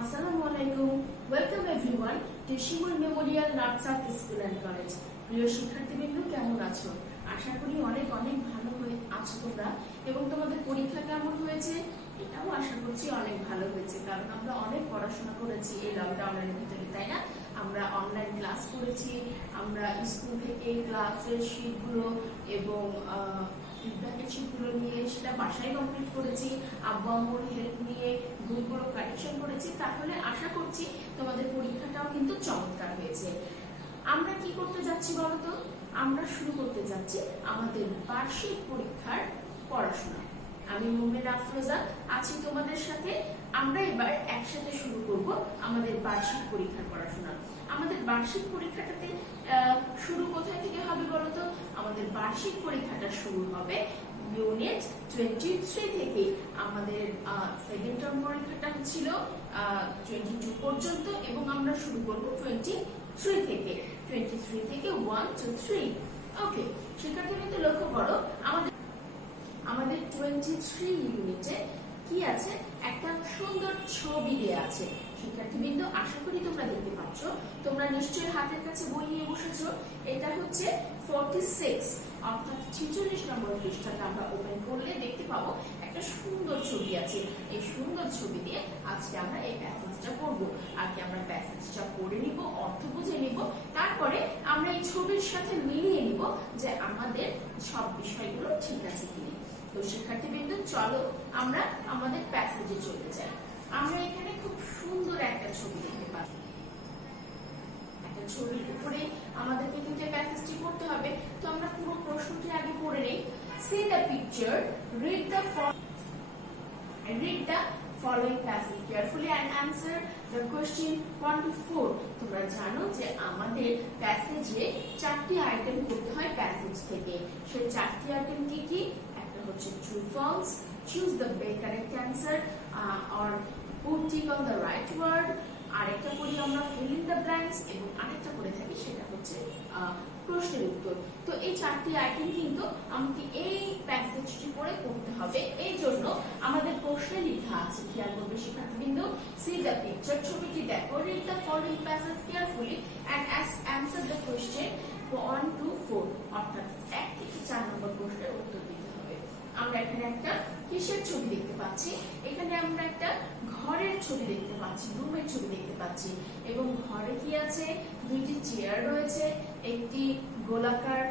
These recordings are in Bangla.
আসসালামু আলাইকুম। Welcome everyone to Shimul Memorial Nursery School and College. প্রিয় শিক্ষার্থীবৃন্দ, কেমন আছো? আশা করি অনেক অনেক ভালো আছো তোমরা, এবং তোমাদের পরীক্ষা কেমন হয়েছে এটাও আশা করছি অনেক ভালো হয়েছে, কারণ আমরা অনেক পড়াশোনা করেছি এই লকডাউনের ভিতরে, তাই না? আমরা অনলাইন ক্লাস করেছি, আমরা স্কুল থেকে ক্লাসের শিটগুলো এবং ফিডব্যাকের শিটগুলো নিয়ে সেটা বাসায় কমপ্লিট করেছি, আব্বু আম্মুর হেল্প নিয়ে ভুলগুলো কারেকশন করেছি। তাহলে আশা করছি তোমাদের পরীক্ষাটাও কিন্তু চমৎকার হয়েছে। আমরা কি করতে যাচ্ছি বলতো? আমরা শুরু করতে যাচ্ছি আমাদের বার্ষিক পরীক্ষার পড়াশোনা। আমি মুমিন আফরোজা আছি তোমাদের সাথে। আমরা এবার একসাথে শুরু করব আমাদের বার্ষিক পরীক্ষার পড়াশোনা। আমাদের বার্ষিক পরীক্ষাটাতে শুরু কোথায় থেকে হবে বলতো? আমাদের বার্ষিক পরীক্ষাটা শুরু হবে ইউনিট 23 থেকে। আমাদের সেকেন্ড টার্ম পরীক্ষাটা ছিল 22 পর্যন্ত, এবং আমরা শুরু করব 23 থেকে 1 2 3। ওকে শিক্ষার্থীবৃন্দ, লক্ষ্য করো আমাদের 23 ইউনিটে কি আছে? একটা সুন্দর ছবি দেয়া আছে। শিক্ষার্থীবৃন্দ, আশা করি তোমরা দেখতে পাচ্ছ। তোমরা নিশ্চয়ই হাতের কাছে বই নিয়ে বসেছো। এটা হচ্ছে 46 অর্থাৎ 46 নম্বর পৃষ্ঠাটা আমরা ওপেন করলে দেখতে পাবো একটা সুন্দর ছবি আছে। এই সুন্দর ছবি দিয়ে আজকে আমরা এই প্যাসেজটা পড়বো। আগে আমরা প্যাসেজটা পড়ে নিব, অর্থ বুঝে নিব, তারপরে আমরা এই ছবির সাথে মিলিয়ে নিব যে আমাদের সব বিষয়গুলো ঠিক আছে কিনা। তো শিক্ষার্থীবৃন্দ, চলো আমরা আমাদের প্যাসেজে চলে যাই। আমরা এখানে খুব সুন্দর একটা ছবি দেখতে পাই। একটা ছবির উপরে আমাদেরকে কিন্তু প্যাসেজটি পড়তে হবে। তো আমরা পুরো প্রশ্নটি আগে পড়ে নেই। See the picture, read the following passage carefully and answer the question 1 to 4. তোমরা জানো যে আমাদের প্যাসেজে 4টি আইটেম করতে হয় প্যাসেজ থেকে। সেই 4টি আইটেম কি কি? একটা হচ্ছে true false, choose the correct answer or put tick on the right word, আরেকটা করি আমরা fill in the blanks, এবং আরেকটা করে থাকি সেটা হচ্ছে প্রশ্নের উত্তর। তো এই 4টি আইটেম কিন্তু আমাকে এই প্যাসেজটি পড়ে করতে হবে। এই জন্য আমাদের প্রশ্নে লেখা আছে, খেয়াল করবে শিক্ষার্থীবৃন্দ, see the picture, ছবিটি দেখো, read the following passage carefully and answer the question 1 to 4, অর্থাৎ 1 থেকে 4 নম্বর প্রশ্নের উত্তর দিতে হবে। আমরা এখানে একটা কিসের ছবি দেখতে পাচ্ছি? এখানে আমরা একটা ঘরের ছবি দেখতে পাচ্ছি, রুমের ছবি দেখতে পাচ্ছি, এবং ঘরে কি আছে? 2টি চেয়ার রয়েছে, একটি গোলাকার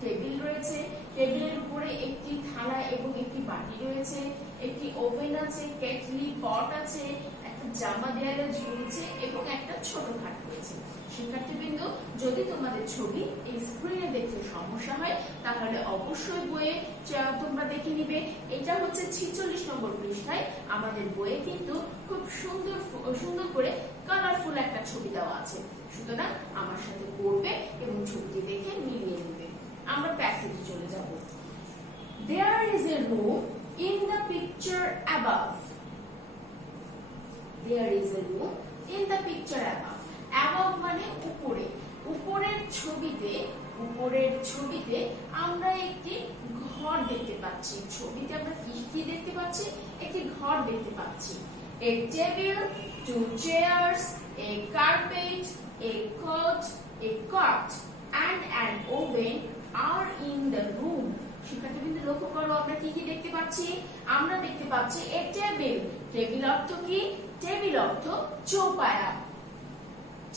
টেবিল রয়েছে, টেবিলের উপরে একটি থালা এবং একটি বাটি রয়েছে, একটি ওভেন আছে, কেটলি, পট আছে, একটা জামা দেয়ালে ঝুলছে, এবং একটা ছোট খাট রয়েছে। শিক্ষার্থীবৃন্দ, যদি তোমাদের ছবি এই স্ক্রিনে দেখতে সমস্যা হয় তাহলে অবশ্যই বইয়ে তোমরা দেখে নিবে। এটা হচ্ছে 46 নম্বর পৃষ্ঠায়। আমাদের বইয়ে কিন্তু খুব সুন্দর করে কালারফুল একটা ছবি দেওয়া আছে। সুতরাং আমার সাথে পড়বে এবং ছবিটি দেখে মিলিয়ে নিবে। আমরা প্যাসেজে চলে যাব। There is a room in the picture above. There is a room in the picture above. Above মানে উপরে। উপরের ছবিতে আমরা একটি ঘর দেখতে পাচ্ছি। ছবিতে আমরা কি দেখতে পাচ্ছি? একটি ঘর দেখতে পাচ্ছি। A table, 2 chairs, a carpet, a cot, a cot and an oven are in the room. শিক্ষার্থীবৃন্দ, লক্ষ্য করো আমরা কি কি দেখতে পাচ্ছি? আমরা দেখতে পাচ্ছি a table. টেবিল অর্থ কি? টেবিল অর্থ চৌপায়া।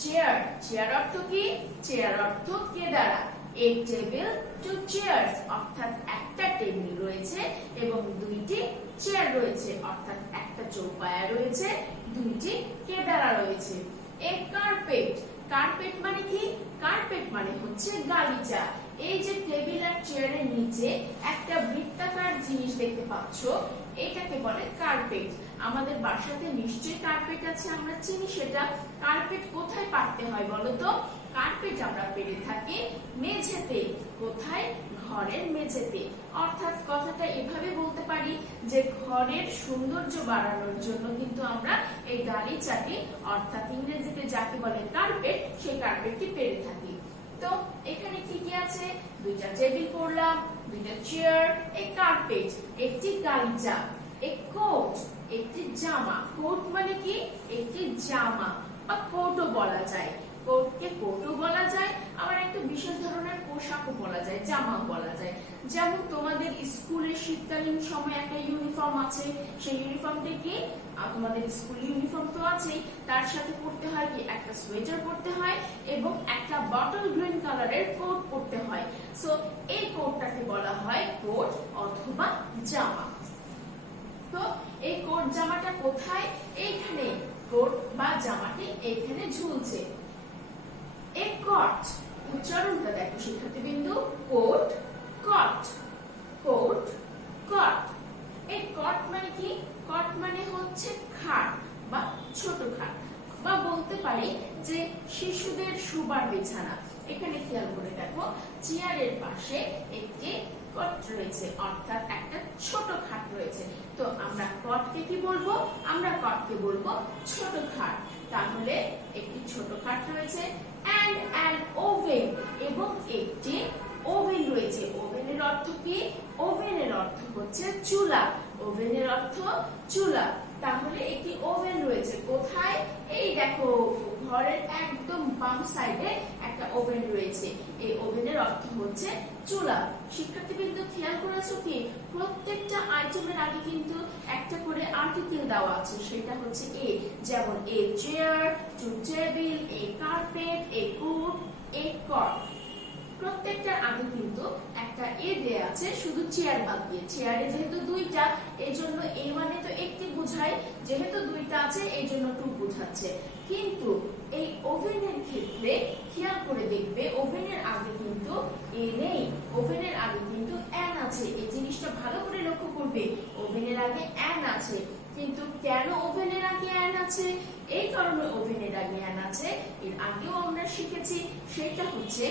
চেয়ার অর্থ কি? চেয়ার অর্থ কেদারা। A table, 2 chairs অর্থাৎ একটা টেবিল রয়েছে এবং 2টি চেয়ার রয়েছে, অর্থাৎ একটা চৌপায়া রয়েছে, 2টি কেদারা রয়েছে। A কার্পেট মানে কি? কার্পেট মানে হচ্ছে গালিচা। এই যে টেবিল আর চেয়ারের নিচে একটা বৃত্তাকার জিনিস দেখতে পাচ্ছ, এটাকে বলে কার্পেট। আমাদের বাসাতে নিশ্চয়ই কার্পেট আছে, আমরা চিনি সেটা। কার্পেট কোথায় পাততে হয় বলতো? কার্পেট আমরা পেরে থাকি মেঝেতে। কোথায়? ঘরের মেঝেতে। অর্থাৎ কথাটা এভাবে বলতে পারি যে ঘরের সৌন্দর্য বাড়ানোর জন্য কিন্তু আমরা এই গালিচাটি, অর্থাৎ ইংরেজিতে যাকে বলে কার্পেট, সেই কার্পেটটি পেরে থাকি। তো এখানে কি কি আছে? 2টা টেবিল পড়লাম, 2টা চেয়ার, এই কার্পেট, একটি গালিচা, a coat, একটি জামা। কোট মানে কি? একটি জামা বা কোটও বলা যায়। কোটকে কোটও বলা যায়, আবার একটা বিশেষ ধরনের পোশাকও বলা যায়, জামাও বলা যায়। যেমন তোমাদের স্কুলের শীতকালীন সময় একটা ইউনিফর্ম আছে, সেই ইউনিফর্মটা কি? তোমাদের স্কুল ইউনিফর্ম তো আছেই, তার সাথে পরতে হয় কি? একটা সোয়েটার পরতে হয় এবং একটা বটল গ্রিন কালারের কোট পরতে হয়। সো এই কোটটাকে বলা হয় কোট অথবা জামা। তো এই কোট জামাটা কোথায়? এইখানে কোট বা জামাটি এইখানে ঝুলছে। এ কট, উচ্চারণটা দেখো শিক্ষার্থীবৃন্দু, কোট কট, কোট কট। এই কট মানে কি? কট মানে হচ্ছে খাট বা ছোট খাট, বা বলতে পারি যে শিশুদের শোবার বিছানা। এখানে খেয়াল করে দেখো, চেয়ারের পাশে একটি কট রয়েছে, অর্থাৎ একটা ছোট খাট রয়েছে। তো আমরা কটকে কি বলবো? আমরা কটকে বলবো ছোট খাট। তাহলে একটি ছোট খাট রয়েছে and an oven, এবং একটি ওভেন রয়েছে। ওভেনের অর্থ কি? ওভেনের অর্থ হচ্ছে চুলা। ওভেনের অর্থ চুলা। তাহলে একটি ওভেন রয়েছে কোথায়? এই দেখো, ঘরের একদম বাম সাইডে একটা ওভেন রয়েছে। এই ওভেনের অর্থ হচ্ছে চুলা। শিক্ষার্থীবৃন্দ খেয়াল করেছো কি? প্রত্যেকটা আইটেমের আগে কিন্তু একটা করে আর্টিকেল দেওয়া আছে, সেটা হচ্ছে এ। যেমন a chair, two table, a carpet, a coat, a cot. প্রত্যেকটার আগে কিন্তু একটা এ দেয়া আছে, শুধু চেয়ার বাদ দিয়ে। চেয়ারে যেহেতু দুইটা, এই জন্য এ মানে তো একটি বোঝায়, যেহেতু দুইটা আছে এই জন্য টু বোঝাচ্ছে। কিন্তু এই ওভেনের ক্ষেত্রে খেয়াল করে দেখবে, ওভেনের আগে কিন্তু এ নেই, ওভেনের আগে কিন্তু এন আছে। এই জিনিসটা ভালো করে লক্ষ্য করবে, ওভেনের আগে এন আছে। কিন্তু কেন ওভেনের আগে এন আছে? এই কারণে ওভেনের আগে এন আছে, এর আগেও আমরা শিখেছি, সেটা হচ্ছে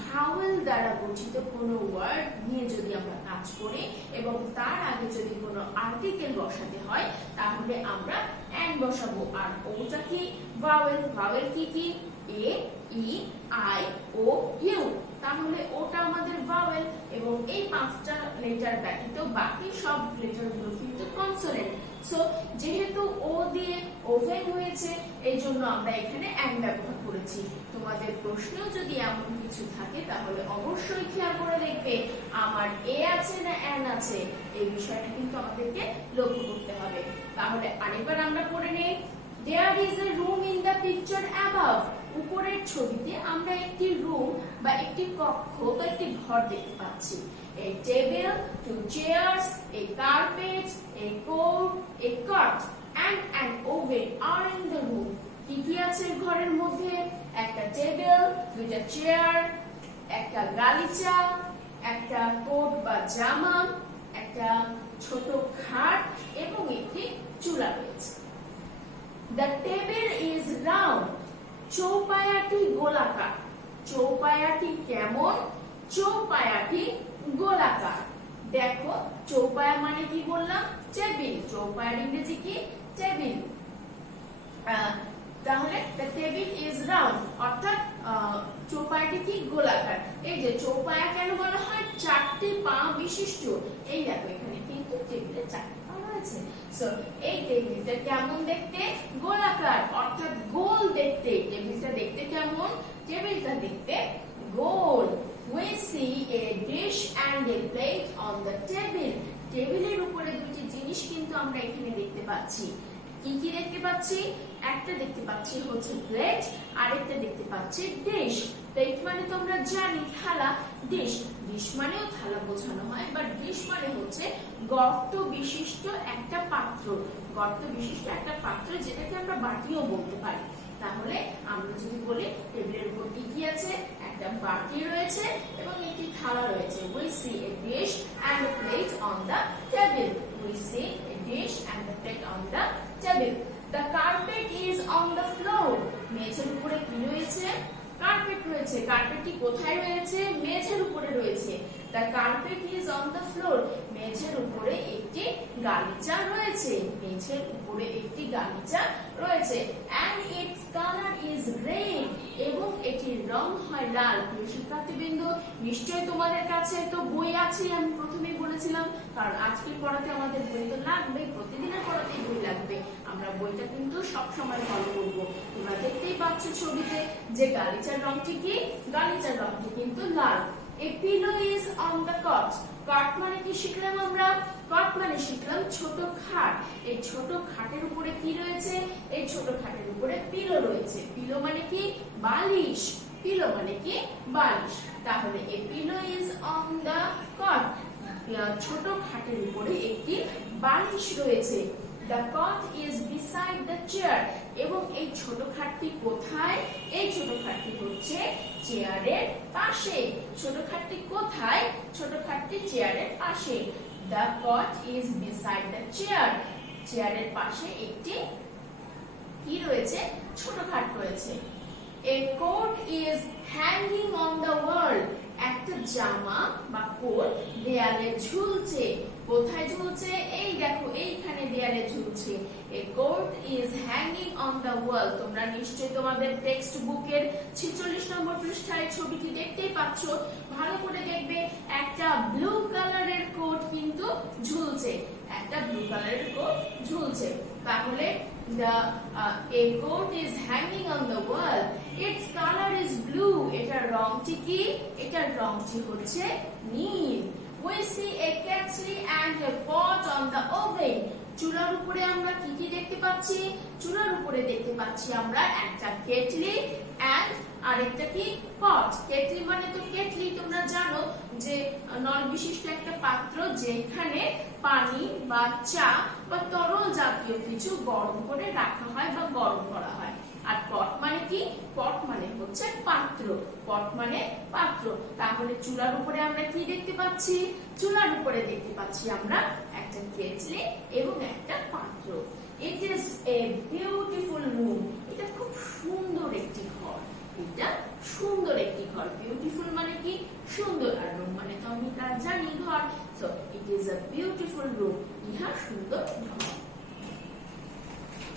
ভাওয়েল দ্বারা গঠিত কোনো ওয়ার্ড নিয়ে যদি আমরা কাজ করি এবং তার আগে যদি কোনো আর্টিকেল বসাতে হয়, তাহলে আমরা এন বসাবো। আর ওটা কি? ভাওয়েল। ভাওয়েল কি কি? এ, ই, আই, ও, ইউ। তাহলে ওটা আমাদের ভাওয়েল, এবং এই পাঁচটা লেটার ব্যতীত বাকি সব লেটারগুলো কিন্তু কনসোনেন্ট। সো যেহেতু ও দিয়ে ওভেন হয়েছে, এই জন্য আমরা এখানে এন ব্যবহার করেছি। তোমাদের প্রশ্নেও যদি এমন কিছু থাকে তাহলে অবশ্যই খেয়াল করে দেখবে আমার এ আছে না এন আছে, এই বিষয়টা কিন্তু আমাদেরকে লক্ষ্য করতে হবে। তাহলে আরেকবার আমরা পড়ে নেই। There is a room in the picture above. উপরের ছবিতে আমরা একটি রুম বা একটি কক্ষ বা একটি ঘর দেখতে পাচ্ছি। A table, two chairs, a carpet, a coat, a cot and an oven are in the room. কি কি আছে ঘরের মধ্যে? একটা টেবিল, দুইটা চেয়ার, একটা গালিচা, একটা কোট বা জামা, একটা ছোট খাট এবং একটি চুলা রয়েছে। The table is round. চৌপায়াটি গোলাকার। চৌপায়াটি কেমন? চৌপায়াটি গোলাকার। দেখো, চৌপায়া মানে কি বললাম? টেবিল। চৌপায়ার ইংরেজি কি? টেবিল। তাহলে the table is round, অর্থাৎ চৌপায়াটি কি? গোলাকার। এই যে চৌপায়া কেন বলা হয়? চারটি পা বিশিষ্ট। এই দেখো, এখানে কিন্তু টেবিলে চারটি পা রয়েছে। সো এই টেবিলটা কেমন দেখতে? গোলাকার, অর্থাৎ গোল দেখতে। টেবিলটা দেখতে কেমন? টেবিলটা দেখতে গোল। We see a dish and a plate on the table. টেবিলের উপরে দুটি জিনিস কিন্তু আমরা এখানে দেখতে পাচ্ছি। কি কি দেখতে পাচ্ছি? একটা দেখতে পাচ্ছি হচ্ছে প্লেট, আরেকটা দেখতে পাচ্ছি ডিশ। প্লেট মানে তো আমরা জানি থালা, ডিশ, ডিশ মানেও থালা বোঝানো হয়, বাট ডিশ মানে হচ্ছে গর্ত বিশিষ্ট একটা পাত্র। গর্ত বিশিষ্ট একটা পাত্র, যেটাকে আমরা বাটিও বলতে পারি। তাহলে আমরা যদি বলি টেবিলের উপর কি কি আছে? একটা বাটি রয়েছে এবং একটি থালা রয়েছে। We see a dish and a plate on the table. We see a dish and a plate on the table. The carpet is on the floor. মেঝের উপরে কি রয়েছে? কার্পেট রয়েছে। কার্পেটটি কোথায় রয়েছে? মেঝের উপরে রয়েছে। The carpet is on the floor. মেঝের উপরে একটি গালিচা রয়েছে। মেঝের উপরে একটি গালিচা রয়েছে। And its colour is red এবং এটির রং হয় লাল। প্রিয় শিক্ষার্থীবৃন্দ, নিশ্চয়ই তোমাদের কাছে তো বই আছে, আমি প্রথমেই বলেছিলাম, কারণ আজকের পড়াতে আমাদের বই তো লাগবে, প্রতিদিনের পড়াতেই বই লাগবে। আমরা বইটা কিন্তু সব সময় ফলো করব। তোমরা দেখতেই পাচ্ছ ছবিতে যে গালিচার রংটি কি, গালিচার রংটি কিন্তু লাল। A pillow is on the cot. cot মানে কি শিখলাম আমরা? cot মানে শিখলাম ছোট খাট। এই ছোট খাটের উপরে কি রয়েছে? এই ছোট খাটের উপরে পিলো রয়েছে। পিলো মানে কি? বালিশ। পিলো মানে কি? বালিশ। তাহলে a pillow is on the cot. ছোট খাটের উপরে একটি বালিশ রয়েছে। The cot is beside the chair. এবং এই ছোট খাটটি কোথায়? এই ছোট খাটটি হচ্ছে চেয়ারের পাশে। ছোট খাটটি কোথায়? ছোট খাটটি চেয়ারের পাশে। The cot is beside the chair. চেয়ারের পাশে একটি কি রয়েছে? ছোট খাট রয়েছে। A coat is hanging on the wall. একটা জামা বা কোট দেয়ালে ঝুলছে। কোথায় ঝুলছে? এই দেখো, এইখানে দেয়ালে ঝুলছে। A coat is hanging on the wall. তোমরা নিশ্চয়ই তোমাদের টেক্সট বুকের 46 নম্বর পৃষ্ঠায় ছবিটি দেখতেই পাচ্ছ। ভালো করে দেখবে, একটা ব্লু কালারের কোট কিন্তু ঝুলছে। একটা ব্লু কালারের কোট ঝুলছে। তাহলে a coat is hanging on the wall. Its color is blue. এটার রংটি কি? এটার রংটি হচ্ছে নীল। We see a kettle and a pot on the oven. চুলার উপরে আমরা কি কি দেখতে পাচ্ছি? চুলার উপরে দেখতে পাচ্ছি আমরা একটা কেটলি and আরেকটা কি? পট। কেটলি মানে তো কেটলি তোমরা জানো যে নল বিশিষ্ট একটা পাত্র যেখানে পানি বা চা বা তরল জাতীয় কিছু গরম করে রাখা হয় বা গরম করা হয়। আর পট মানে কি? পট মানে হচ্ছে পাত্র। পট মানে পাত্র। তাহলে চুলার উপরে আমরা কি দেখতে পাচ্ছি? চুলার উপরে দেখতে পাচ্ছি আমরা একটা কেটলি এবং একটা পাত্র। It is a beautiful room. এটা খুব সুন্দর একটি ঘর। এটা সুন্দর একটি ঘর। বিউটিফুল মানে কি? সুন্দর। আর রুম মানে তো আমরা জানি ঘর। So it is a beautiful room. ইহা সুন্দর ঘর।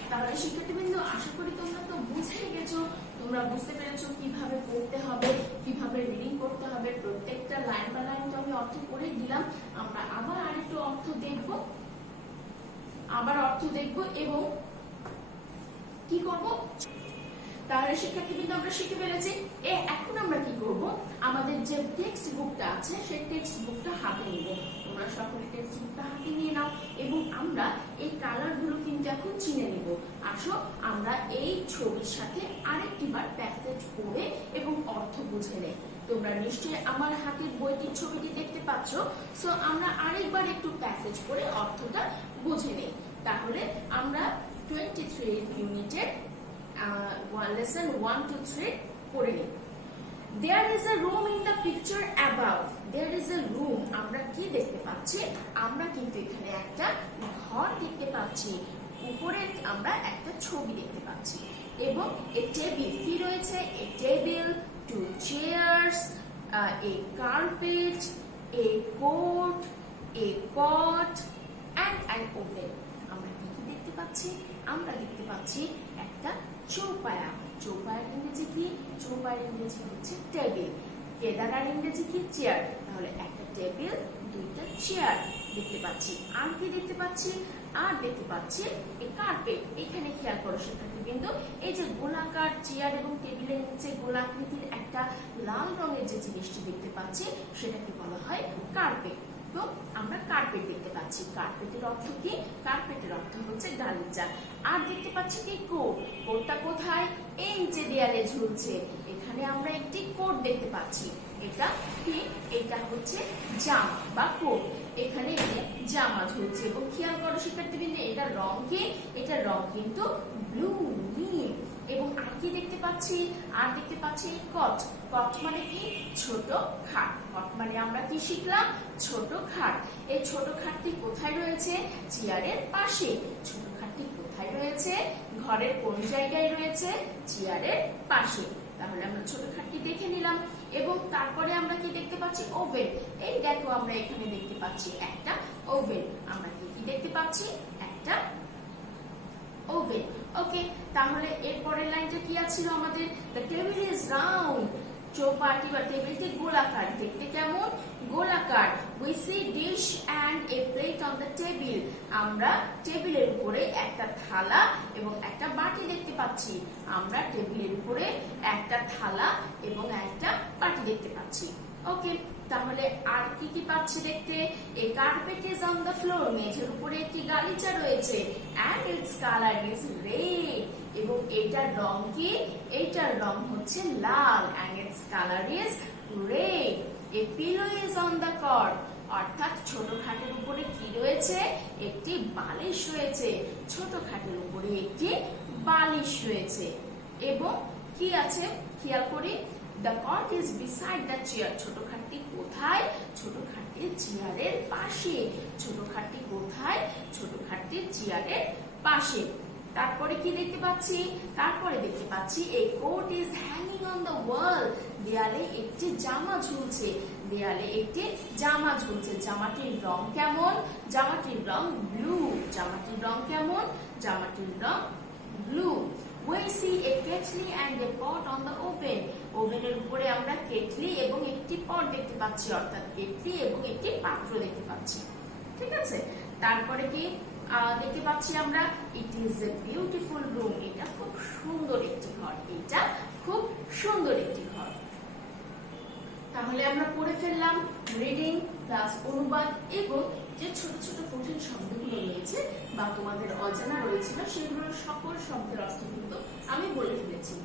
তাহলে শিক্ষার্থীবৃন্দ, আশা করি তোমরা তো বুঝে গেছো, তোমরা বুঝতে পেরেছো কিভাবে পড়তে হবে, কিভাবে রিডিং করতে হবে। প্রত্যেকটা লাইন বা লাইন তো আমি অর্থ করে দিলাম। আমরা আবার আরেকটু অর্থ দেখব, এবং কি করব? তাহলে শিক্ষার্থীবৃন্দ, আমরা শিখে ফেলেছি। এখন আমরা কি করব? আমাদের যে টেক্সট বুকটা আছে সেই টেক্সট বুকটা হাতে নিব। তোমরা সকলে টেক্সট বুকটা হাতে নিয়ে নাও এবং আমরা এই কালার গুলো কিন্তু এখন চিনে নিব। আসো আমরা এই ছবির সাথে আরেকটিবার প্যাসেজ পড়ে এবং অর্থ বুঝে নেই। তোমরা নিশ্চয়ই আমার হাতের বইটির ছবিটি দেখতে পাচ্ছ। সো আমরা আরেকবার একটু প্যাসেজ পড়ে অর্থটা বুঝে নেই। তাহলে আমরা 23 ইউনিটের lesson 1 to 3 পড়ে নিই। There is a room in the picture above. There is a room. আমরা কি দেখতে পাচ্ছি? আমরা কিন্তু এখানে একটা ঘর দেখতে পাচ্ছি। উপরে আমরা একটা ছবি দেখতে পাচ্ছি এবং a টেবিল কি রয়েছে? a table, 2 chairs, a carpet, a coat, a cot and an oven. আমরা কি কি দেখতে পাচ্ছি? আমরা দেখতে পাচ্ছি একটা চৌপায়া। চৌপায়ার ইংরেজি কি? চৌপায়ার ইংরেজি হচ্ছে টেবিল। কেদারার ইংরেজি কি? চেয়ার। তাহলে একটা টেবিল, দুইটা চেয়ার দেখতে পাচ্ছি। আর কি দেখতে পাচ্ছি? আর দেখতে পাচ্ছি এই কার্পেট। এখানে খেয়াল করো শিক্ষার্থীবৃন্দ, এই যে গোলাকার চেয়ার এবং টেবিলের নিচে গোলাকৃতির একটা লাল রঙের যে জিনিসটি দেখতে পাচ্ছি সেটাকে বলা হয় কার্পেট। তো আমরা কার্পেট দেখতে পাচ্ছি। কার্পেটের অর্থ কি? কার্পেটের অর্থ হচ্ছে গালিচা। আর দেখতে পাচ্ছি কি? কোট। কোটটা কোথায়? এই যে দেয়ালে ঝুলছে। এখানে আমরা একটি কোট দেখতে পাচ্ছি। এটা কি? এটা হচ্ছে জামা বা কোট। এখানে একটি জামা ঝুলছে এবং খেয়াল করো শিক্ষার্থীবৃন্দ, এটার রং কি? এটার রং কিন্তু ব্লু, নীল। এবং আর কি দেখতে পাচ্ছি? আর দেখতে পাচ্ছি কট। কট মানে কি? ছোট খাট। কট মানে আমরা কি শিখলাম? ছোট খাট। এই ছোট খাটটি কোথায় রয়েছে? চেয়ারের পাশে। ছোট খাটটি কোথায় রয়েছে? ঘরের কোন জায়গায় রয়েছে? চেয়ারের পাশে। তাহলে আমরা ছোট খাটটি দেখে নিলাম এবং তারপরে আমরা কি দেখতে পাচ্ছি? ওভেন। এই দেখো, আমরা এখানে দেখতে পাচ্ছি একটা ওভেন। আমরা কি কি দেখতে পাচ্ছি? একটা ওভেন। ওকে, তাহলে এর পরের লাইনটা কি আছিল আমাদের? The table is round, Chowpatty বা টেবিলটি গোলাকার। দেখতে কেমন? গোলাকার। We see dish and a plate on the table, আমরা টেবিলের উপরে একটা থালা এবং একটা বাটি দেখতে পাচ্ছি। আমরা টেবিলের উপরে একটা থালা এবং একটা বাটি দেখতে পাচ্ছি। ওকে, তাহলে আর কি কি পাচ্ছি দেখতে? A carpet is on the floor, মেঝের উপরে একটি গালিচা রয়েছে। And its colour is red, এবং এটার রং কি? এটার রং হচ্ছে লাল। And its colour is red. A pillow is on the cot, অর্থাৎ ছোট খাটের উপরে কি রয়েছে? একটি বালিশ রয়েছে। ছোট খাটের উপরে একটি বালিশ রয়েছে। এবং কি আছে খেয়াল করি, the cot is beside the chair, ছোট খাটটি কোথায়? ছোট খাটটির চেয়ারের পাশে। ছোট খাটটি কোথায়? ছোট খাটটির চেয়ারের পাশে। তারপরে কি দেখতে পাচ্ছি? তারপরে দেখতে পাচ্ছি a coat is hanging on the wall, দেয়ালে একটি জামা ঝুলছে। দেয়ালে একটি জামা ঝুলছে। জামাটির রং কেমন? জামাটির রং ব্লু। জামাটির রং কেমন? জামাটির রং blue. We see a kettle and a pot on the oven. ওভেনের উপরে আমরা কেটলি এবং একটি পট দেখতে পাচ্ছি, অর্থাৎ কেটলি এবং একটি পাত্র দেখতে পাচ্ছি। ঠিক আছে, তারপরে কি দেখতে পাচ্ছি আমরা? It is a beautiful room, এটা খুব সুন্দর একটি ঘর। এটা খুব সুন্দর একটি ঘর। তাহলে আমরা পড়ে ফেললাম রিডিং প্লাস অনুবাদ, এবং যে ছোট ছোট কঠিন শব্দগুলো রয়েছে বা তোমাদের অজানা রয়েছিল সেগুলোর সকল শব্দের অর্থ কিন্তু আমি বলে ফেলেছি।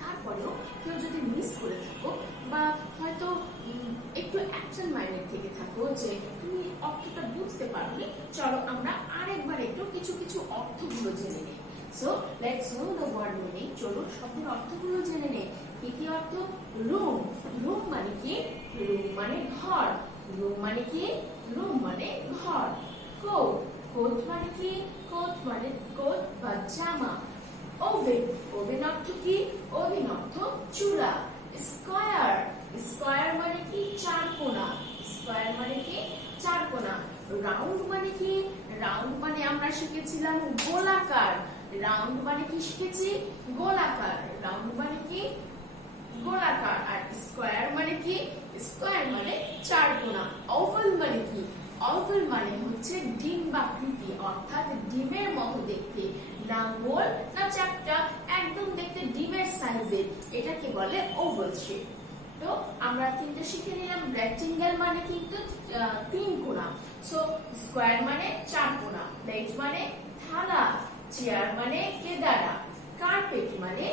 তারপরেও কেউ যদি মিস করে থাকো বা হয়তো একটু অ্যাবসেন্ট মাইন্ডেড থেকে থাকো যে তুমি অর্থটা বুঝতে পারোনি, চলো আমরা আরেকবার একটু কিছু কিছু অর্থগুলো জেনে নিই। So let's know the word meaning. চলো শব্দের অর্থগুলো জেনে নেই। কি কি অর্থ? রুম, রুম মানে কি? রুম মানে ঘর। রুম মানে কি? রুম মানে ঘর। কোট, কোট মানে কি? কোট মানে কোট বা জামা। ওভেন, ওভেন অর্থ কি? ওভেন অর্থ চুলা। স্কয়ার, স্কয়ার মানে কি? চারকোনা। স্কয়ার মানে কি? চারকোনা। রাউন্ড মানে কি? রাউন্ড মানে আমরা শিখেছিলাম গোলাকার। রাউন্ড মানে কি শিখেছি? গোলাকার। রাউন্ড মানে কি? গোলাকার। আর স্কয়ার মানে কি? স্কয়ার মানে চারকোনা। ওভাল মানে কি? ওভাল মানে হচ্ছে ডিম্বাকৃতি, অর্থাৎ ডিমের মতো দেখতে। না গোল না চ্যাপ্টা, একদম দেখতে ডিমের সাইজের, এটাকে বলে ওভাল শেপ। তো আমরা তিনটা শিখে নিলাম। রেক্টেঙ্গেল মানে কিন্তু তিন কোণা। সো স্কয়ার মানে চার কোণা। প্লেট মানে থালা। চেয়ার মানে কেদারা। কার্পেট মানে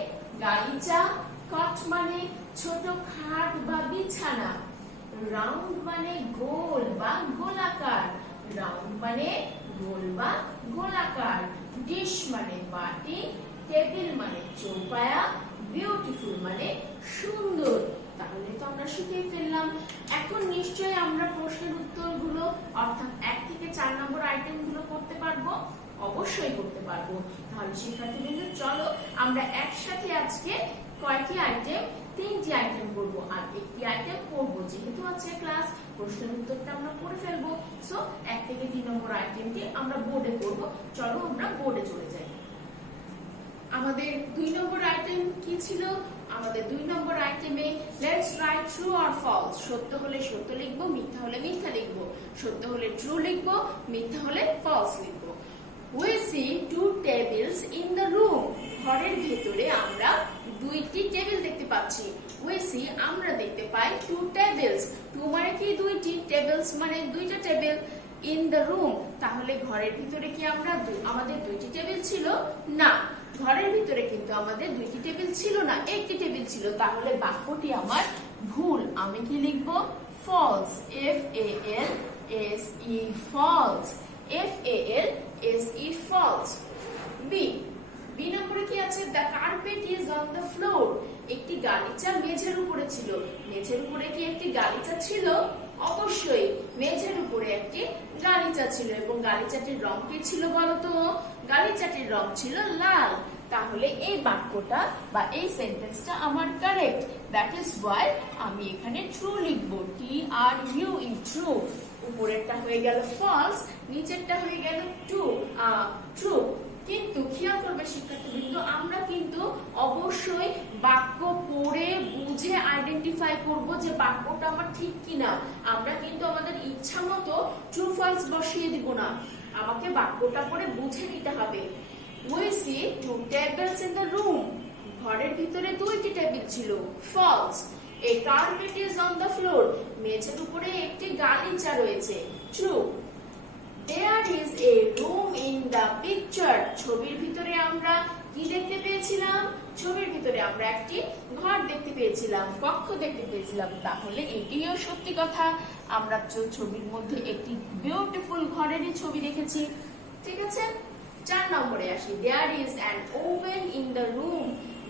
গালিচা। কট মানে ছোট খাট বা বিছানা। রাউন্ড মানে গোল বা গোলাকার। রাউন্ড মানে গোল বা গোলাকার। ডিশ মানে বাটি। টেবিল মানে চৌপায়া। বিউটিফুল মানে সুন্দর। তাহলে তো আমরা শিখে ফেললাম। এখন নিশ্চয়ই আমরা প্রশ্নের উত্তরগুলো অর্থাৎ 1 থেকে 4 নম্বর আইটেমগুলো করতে পারবো। অবশ্যই করতে পারবো। তাহলে শিক্ষার্থীবৃন্দ চলো আমরা একসাথে আজকে কয়টি আইটেম? 3টি আইটেম করব আর একটি আইটেম পড়বো। যেহেতু আছে ক্লাস, প্রশ্নের উত্তরটা আমরা পড়ে ফেলবো। সো 1 থেকে 3 নম্বর আইটেমটি আমরা বোর্ডে করব। চলো আমরা বোর্ডে চলে যাই। আমাদের 2 নম্বর আইটেম কি ছিল? আমাদের 2 নম্বর আইটেমে let's write true or false. সত্য হলে সত্য লিখবো, মিথ্যা হলে মিথ্যা লিখবো। সত্য হলে ট্রু লিখবো, মিথ্যা হলে ফলস লিখবো। We see 2 tables in the room. ঘরের ভেতরে আমরা 2টি টেবিল দেখতে পাচ্ছি। We see আমরা দেখতে পাই 2 tables. 2 মানে কি? 2টি। tables মানে 2টা টেবিল। In the room, তাহলে ঘরের ভিতরে কি আমরা আমাদের 2টি টেবিল ছিল? না, ঘরের ভিতরে কিন্তু আমাদের 2টি টেবিল ছিল না, একটি টেবিল ছিল। তাহলে বাক্যটি আমার ভুল। আমি কি লিখবো? false. F-A-L-S-E false. F-A-L-S-E false. B নম্বরে কি আছে? the carpet is on the floor. একটি গালিচা মেঝের উপরে ছিল। মেঝের উপরে কি একটি গালিচা ছিল? অবশ্যই মেঝের উপরে একটি গালিচা ছিল। এবং গালিচাটির রং কি ছিল বলতো? গালিচাটির রং ছিল লাল। তাহলে এই বাক্যটা বা এই সেন্টেন্সটা আমার কারেক্ট। দ্যাট ইজ ওয়াই আমি এখানে ট্রু লিখবো। T-R-U-E true. উপরেরটা হয়ে গেল ফলস, নিচেরটা হয়ে গেল ট্রু। কিন্তু খেয়াল করবে শিক্ষার্থীবৃন্দ, বাক্য পড়ে বুঝে আইডেন্টিফাই করব যে বাক্যটা আমার ঠিক কিনা। আমরা কিন্তু আমাদের ইচ্ছা মতো ট্রু ফলস বসিয়ে দিব না, আমাকে বাক্যটা পড়ে বুঝে নিতে হবে। We see two tables in the room. ঘরের ভিতরে দুইটি টেবিল ছিল। False. A carpet is on the floor. মেঝের উপরে একটি গালিচা রয়েছে। True. There is a room in the picture. ছবির ভিতরে আমরা কি দেখতে পেয়েছিলাম? ছবির ভিতরে আমরা একটি ঘর দেখতে পেয়েছিলাম, কক্ষ দেখতে পেয়েছিলাম। তাহলে এটিও সত্যি কথা, আমরা ছবির মধ্যে একটি বিউটিফুল ঘরেরই ছবি দেখেছি। ঠিক আছে, 4 নম্বরে আসি। There is an oven in the room.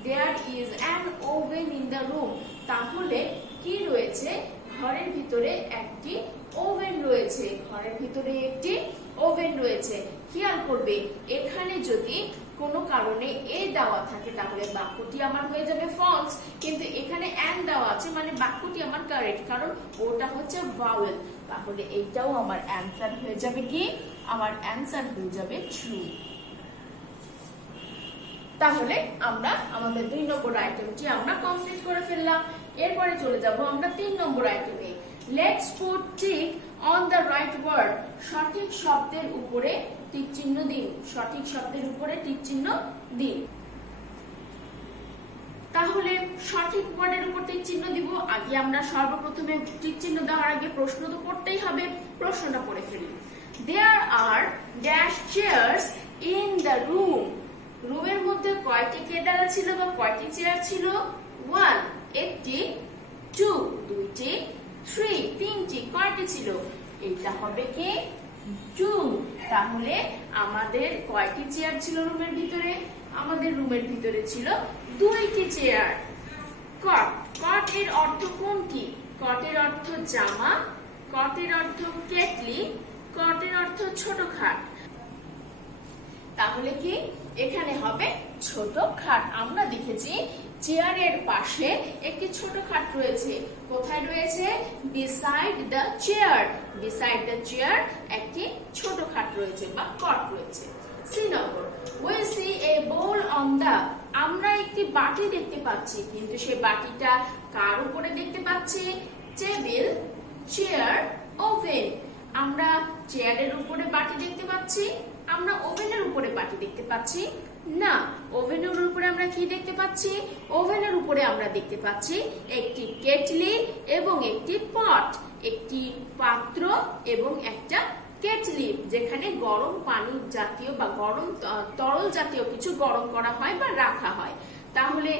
There is an oven in the room. তাহলে কি রয়েছে? ঘরের ভিতরে একটি ওভেন রয়েছে। ঘরের ভিতরে একটি ওভেন রয়েছে। খেয়াল করবে, এখানে যদি কোনো কারণে এ দেওয়া থাকে তাহলে বাক্যটি আমার হয়ে যাবে ফলস, কিন্তু এখানে অ্যান দেওয়া আছে মানে বাক্যটি আমার কারেক্ট, কারণ ওটা হচ্ছে ভাওয়েল। তাহলে এইটাও আমার অ্যান্সার হয়ে যাবে কি? আমার অ্যান্সার হয়ে যাবে ট্রু। তাহলে আমরা আমাদের 2 নম্বর আইটেমটি আমরা কমপ্লিট করে ফেললাম। এরপরে চলে যাব আমরা 3 নম্বর আইটেমে। Let's put tick on the right word. সঠিক শব্দের উপরে টিক চিহ্ন দিন। সঠিক শব্দের উপরে টিক চিহ্ন দিন। তাহলে সঠিক ওয়ার্ডের উপর টিক চিহ্ন দিব। আগে আমরা সর্বপ্রথমে টিক চিহ্ন দেওয়ার আগে প্রশ্ন তো পড়তেই হবে, প্রশ্নটা পড়ে ফেলি। There are dash chairs in the room. রুমের মধ্যে কয়টি কেদারা ছিল বা কয়টি চেয়ার ছিল? 1 একটি, 2 দুইটি, 3 তিনটি। কয়টি ছিল? এটা হবে কি 2। তাহলে আমাদের কয়টি চেয়ার ছিল রুমের ভিতরে? আমাদের রুমের ভিতরে ছিল 2টি চেয়ার। কট, কট এর অর্থ কোনটি? কটের অর্থ জামা, কটের অর্থ কেটলি, কটের অর্থ ছোট খাট। তাহলে কি এখানে হবে ছোট খাট। আমরা দেখেছি চেয়ারের পাশে একটি ছোট খাট রয়েছে। কোথায় রয়েছে? Beside the chair. Beside the chair একটি ছোট খাট রয়েছে বা কট রয়েছে। C number, we see a bowl on the। আমরা একটি বাটি দেখতে পাচ্ছি, কিন্তু সেই বাটিটা কার উপরে দেখতে পাচ্ছি? Table, chair, oven. আমরা চেয়ারের উপরে বাটি দেখতে পাচ্ছি, আমরা ওভেনের উপরে বাটি দেখতে পাচ্ছি না। ওভেনের উপরে আমরা কি দেখতে পাচ্ছি? ওভেনের উপরে আমরা দেখতে পাচ্ছি একটি কেটলি এবং একটি পট, একটি পাত্র এবং একটা কেটলি, যেখানে গরম পানি জাতীয় বা গরম তরল জাতীয় কিছু গরম করা হয় বা রাখা হয়। তাহলে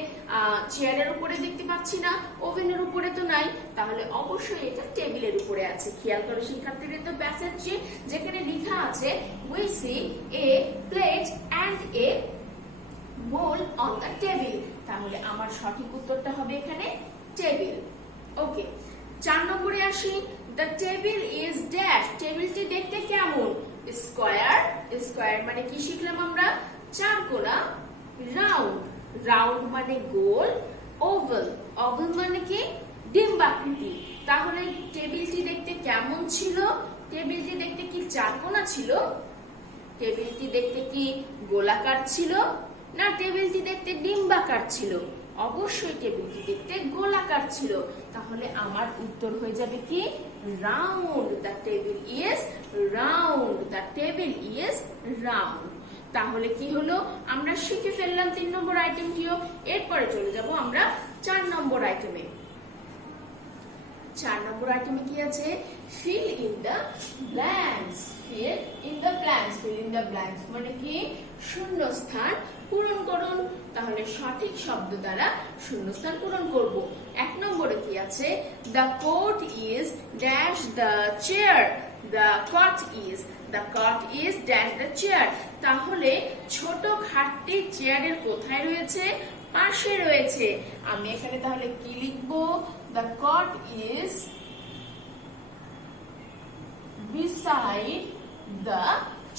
চেয়ারের উপরে দেখতে পাচ্ছি না, ওভেনের উপরে তো নাই, তাহলে অবশ্যই এটা টেবিলের উপরে আছে। খেয়াল করো শিক্ষার্থীদের, তো প্যাসেজ যেখানে লেখা আছে we see a plate and a bowl on the table, তাহলে আমার সঠিক উত্তরটা হবে এখানে টেবিল। ওকে, 4 নম্বরে আসি। the table is dash। টেবিলটি দেখতে কেমন? স্কয়ার। স্কয়ার মানে কি শিখলাম আমরা? চারকোনা। রাউন্ড, রাউন্ড মানে গোল। ওভাল, ওভাল মানে কি? ডিম্বাকৃতি। তাহলে টেবিলটি দেখতে কেমন ছিল? টেবিলটি দেখতে কি চারকোনা ছিল? টেবিলটি দেখতে কি গোলাকার ছিল? না টেবিলটি দেখতে ডিম্বাকার ছিল? অবশ্যই টেবিলটি দেখতে গোলাকার ছিল। তাহলে আমার উত্তর হয়ে যাবে কি round. The table is round. The table is round. তাহলে কি হলো? আমরা শিখে ফেললাম 3 নম্বর আইটেমটিও। এরপরে চলে যাব আমরা 4 নম্বর আইটেমে। 4 নম্বর আইটেমে কি আছে? Feel in the blanks. Feel in the blanks. Feel in the blanks মানে কি? শূন্যস্থান পূরণ করুন। তাহলে সঠিক শব্দ দ্বারা শূন্যস্থান পূরণ করব। 1 নম্বরে কি আছে? The coat is dash the chair. The cot is, the cot is dash the chair. তাহলে ছোট খাটটি চেয়ারের কোথায় রয়েছে? পাশে রয়েছে। আমি এখানে তাহলে কি লিখবো? The cot is beside the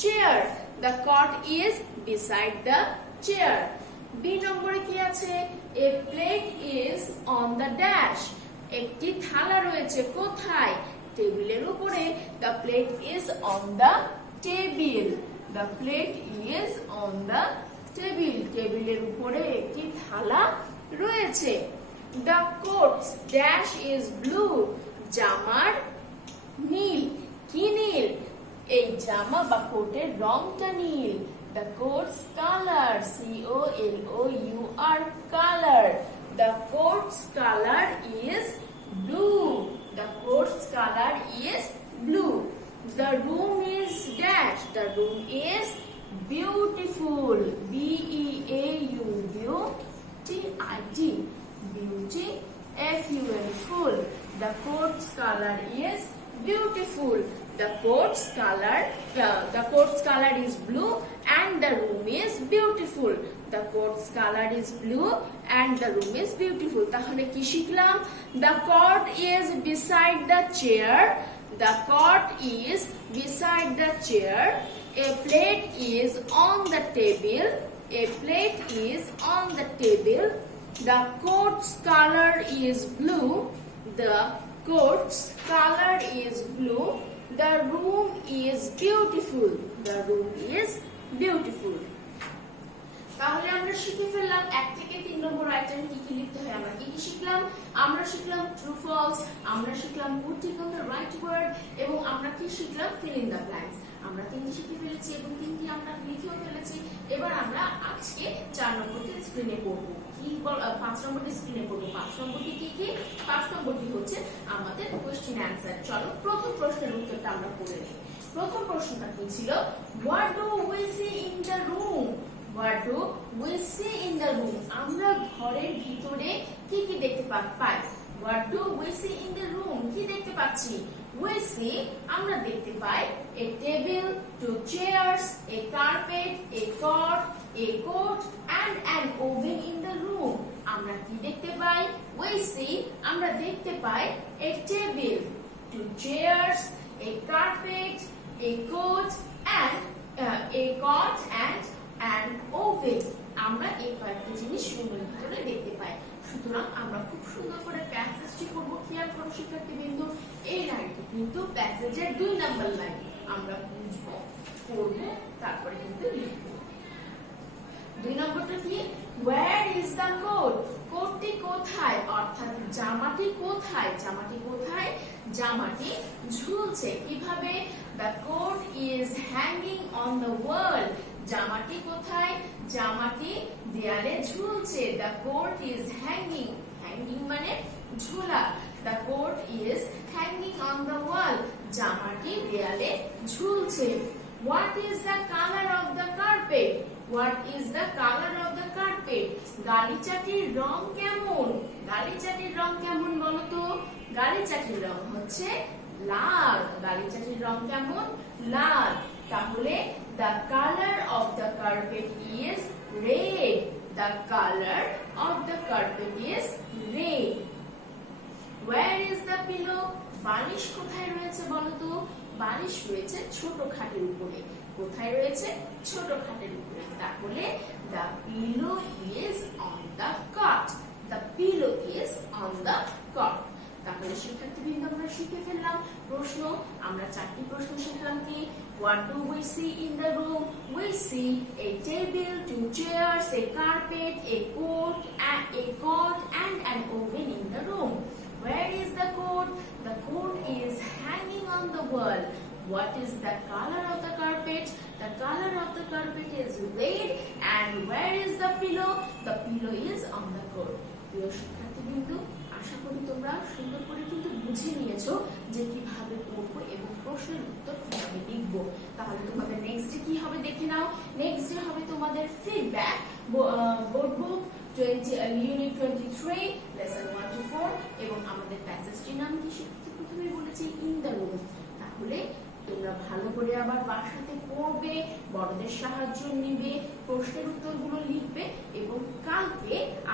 chair. The cot is beside the chair. B নম্বরে কি আছে? A plate is on the dash. একটি থালা রয়েছে কোথায়? টেবিলের উপরে। The plate is on the table. The plate is on the table. টেবিলের উপরে একটি থালা রয়েছে। The coat's dash is blue. জামার নীল। কি নীল? এই জামা বা কোটের রংটা নীল। The coat's color, COLOUR, color. The coat's color is blue. The coat's color is blue. The room is dash. The room is beautiful. BEAUTIT. Beauty, FUL. The coat's color is beautiful. The coat's color is blue and the room is beautiful. The coat's color is blue and the room is beautiful. তাহলে কি শিখলাম? The coat is beside the chair. The coat is beside the chair. A plate is on the table. A plate is on the table. The coat's color is blue. The coat's color is blue. The room is beautiful. The room is beautiful. তাহলে আমরা শিখে ফেললাম 1 থেকে 3 নম্বর আইটেম কি কি লিখতে হয়। আমরা কি কি শিখলাম? আমরা শিখলাম ট্রু ফলস, আমরা শিখলাম putting on the right word এবং আমরা কি শিখলাম? Fill in the blanks. আমরা তিনটি শিখে ফেলেছি এবং তিনটি আমরা লিখেও ফেলেছি। এবার আমরা আজকে 4 নম্বরটি স্ক্রিনে করব। কি 5 নম্বরটি স্ক্রিনে করব। 5 নম্বরটি কি? 5 নম্বরটি হচ্ছে আমাদের কোশ্চেন অ্যানসার। চলো প্রথম প্রশ্নের উত্তরটা আমরা পড়ে নিই। প্রথম প্রশ্নটা কি ছিল? What do we see in the room? What do we see in the room? আমরা ঘরের ভিতরে কি কি দেখতে পাই? What do we see in the room? কি দেখতে পাচ্ছি? We see, আমরা দেখতে পাই a table, 2 chairs, a carpet, a cot, a coat and an oven in the room. আমরা কি দেখতে পাই? We see, আমরা দেখতে পাই a table, 2 chairs, a carpet, a coat and an oven. আমরা এই কয়েকটা জিনিস রুমের ভিতরে দেখতে পাই। সুতরাং আমরা খুব সুন্দর করে প্যাসেজটি করব। খেয়াল করো শিক্ষার্থীবৃন্দ, এই লাইনটি কিন্তু প্যাসেজের 2 নাম্বার লাইন। আমরা বুঝবো, পড়ব, তারপরে কিন্তু লিখব। 2 নম্বরটা কি? Where is the coat? কোটটি কোথায়? অর্থাৎ জামাটি কোথায়? জামাটি কোথায়? জামাটি ঝুলছে। কিভাবে? The coat is hanging on the wall. জামাটি কোথায়? জামাটি দেয়ালে ঝুলছে। The coat is hanging. Hanging মানে ঝোলা। The coat is hanging on the wall. জামাটি দেয়ালে ঝুলছে। What is the color of the carpet? What is the color of the carpet? গালিচাটির রং কেমন? গালিচাটির রং কেমন বলো তো? গালিচাটির রং হচ্ছে লাল। গালিচাটির রং কেমন? লাল। তাহলে the color of the carpet is red. The color of the carpet is red. Where is the pillow? বালিশ কোথায় রয়েছে বলো তো? বালিশ রয়েছে ছোট খাটের উপরে। কোথায় রয়েছে? ছোট খাটের উপরে। তাহলে the pillow is on the cot. The pillow is on the cot. তাহলে শিক্ষার্থীবৃন্দ আমরা শিখে ফেললাম প্রশ্ন। আমরা 4টি প্রশ্ন শিখলাম কি? What do we see in the room? We see a table, 2 chairs, a carpet, a coat and an oven in the room. Where is the coat? The coat is hanging on the wall. What is the color of the carpet? The color of the carpet is red. And where is the pillow? The pillow is on the coat. প্রিয় শিক্ষার্থীবৃন্দ, আশা করি তোমরা সুন্দর করে কিন্তু বুঝে নিয়েছো যে কিভাবে পড়বো এবং প্রশ্নের উত্তর কিভাবে লিখবো। তাহলে তোমাদের নেক্সট ডে কি হবে দেখে নাও। নেক্সট ডে হবে তোমাদের feedback, board book unit 23 lesson 1 to 4 এবং আমাদের প্যাসেজটির নাম কি প্রথমে বলেছি? In the room. তাহলে তোমরা ভালো করে আবার বাসাতে পড়বে, বড়দের সাহায্য নিবে, প্রশ্নের উত্তরগুলো লিখবে এবং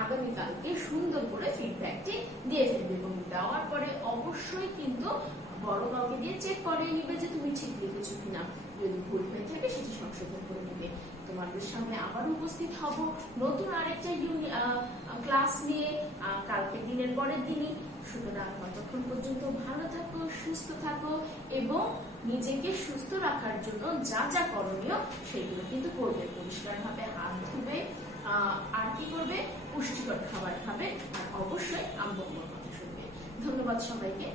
আগামীকালকে সুন্দর করে ফিডব্যাকটি দিয়ে ফেলবে এবং দেওয়ার পরে অবশ্যই কিন্তু বড় কাউকে দিয়ে চেক করে নিবে যে তুমি ঠিক লিখেছো কিনা। যদি ভুল হয়ে থাকে সেটি সংশোধন করে নিবে। তোমাদের সামনে আবার উপস্থিত হব নতুন আরেকটা ক্লাস নিয়ে কালকে দিনের পরের দিনই। সুতরাং ততক্ষণ পর্যন্ত ভালো থাকো, সুস্থ থাকো এবং নিজেকে সুস্থ রাখার জন্য যা যা করণীয় সেগুলো কিন্তু করবে। পরিষ্কারভাবে হাত ধুবে, আর কি করবে, পুষ্টিকর খাবার খাবে, আর অবশ্যই আব্বু আম্মুর কথা শুনবে। ধন্যবাদ সবাইকে।